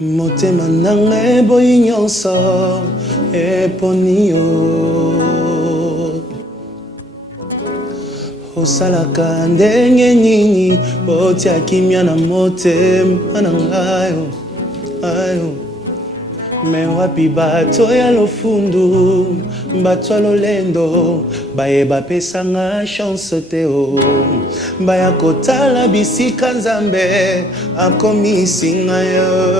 Motema nange boyi nyonso eponi yo. Osalaka ndenge nini otia kimia na motema na ngayo ayo. Me wapi bato ya lofundu bato ya lolendo bayeba pesanga chance te o. Baya kotala bisika nzambe akomisinga yo.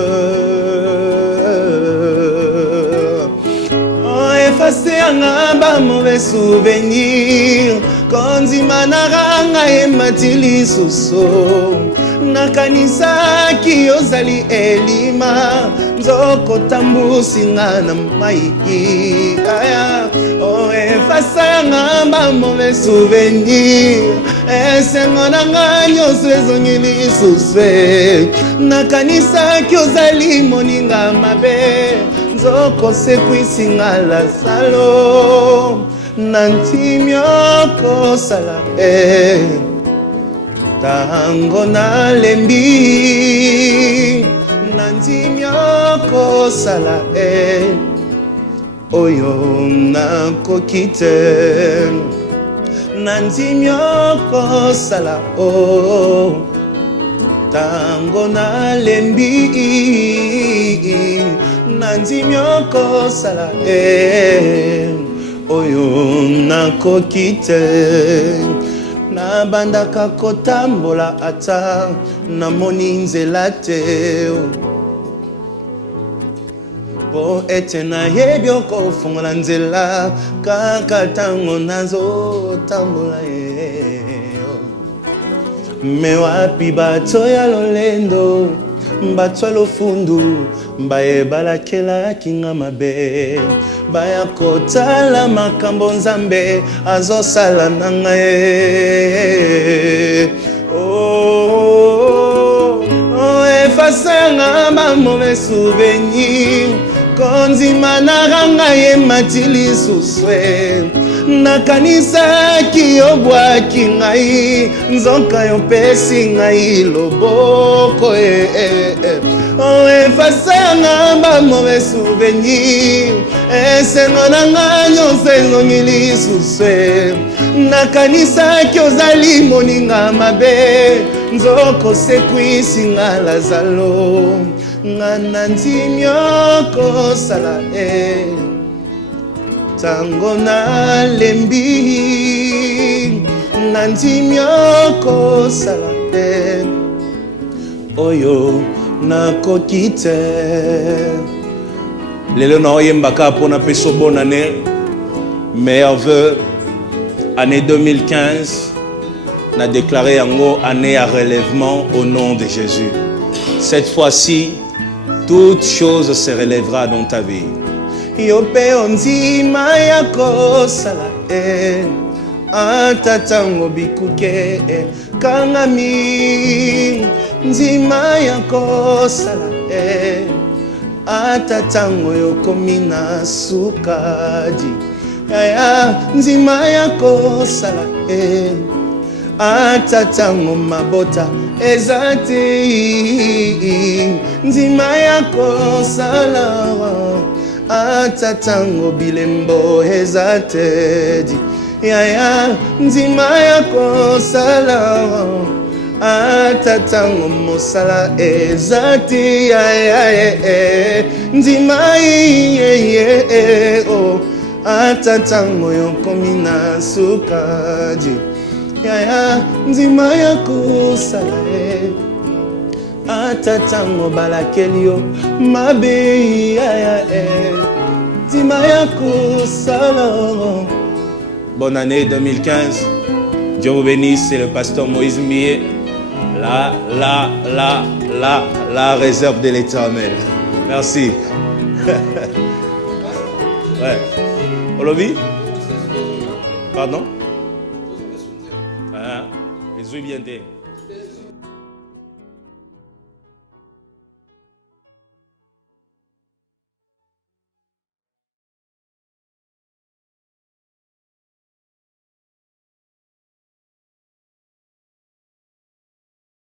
Efase yanga ba mauvais souvenir konzima naranga ematili suso. Nakanisaki ozali elima nzoko tambusinga na mai aya. O efasa yanga ba mauvais souvenir esengo nanga nyonso ezongeli suswe. Nakanisaki ozali moninga mabe nzoko sekwisinga la salo. Nantimyo kosala tango na lembi. Nantimyo kosala oyo na kokite. Nantimyo kosala tango na lembi. Nantimyo kosala oyo na kokite. Na bandaka kotambola ata na moni nzela te. Po ete na yebi okofungola nzela kaka tango nazo tambola me wapi bato ya lolendo bato ya lofundu bayebala kinga mabe. Baya kotala makambo nzambe azosala na ngai. Efasa nga ba mauvais souvenir konzima naranga ematili suswe. Nakanisaki obwaki ngai nzoka yopesi ngai loboko. Efasa nga ba mauvais souvenir esengo nanga nyonso ezongeli suswe. Nakanisaki ozali moninga mabe nzoko sekwisinga la zalo. Nga nantimyo kosala tango na lembi. Nantimyo kosala oyo na kokite. Lelo na oyembaka pona peso bonne année, meilleurs vœux. Année 2015 n'a déclaré yango année à relèvement au nom de Jésus. Cette fois-ci, toute chose se relèvera dans ta vie. Yope onzima yako sala atatango bikuke kangami. Nzima yako sala atatango yokomina sukadi. Aya nzima yako sala atatango mabota ezati. Nzima yako sala atatango bilembo ezatedi. Yaya nzima yako sala atatango mosala ezati. Yaya nzima atatango yokomina sukadi. Yaya nzima yako sala atatango balakelio mabe. Yaya nzima yako sala. Bonne année 2015. Dieu vous bénisse. C'est le pasteur Moïse Millet. La réserve de l'Éternel. Merci. Ouais. Olobi? Pardon? Ah, les bien.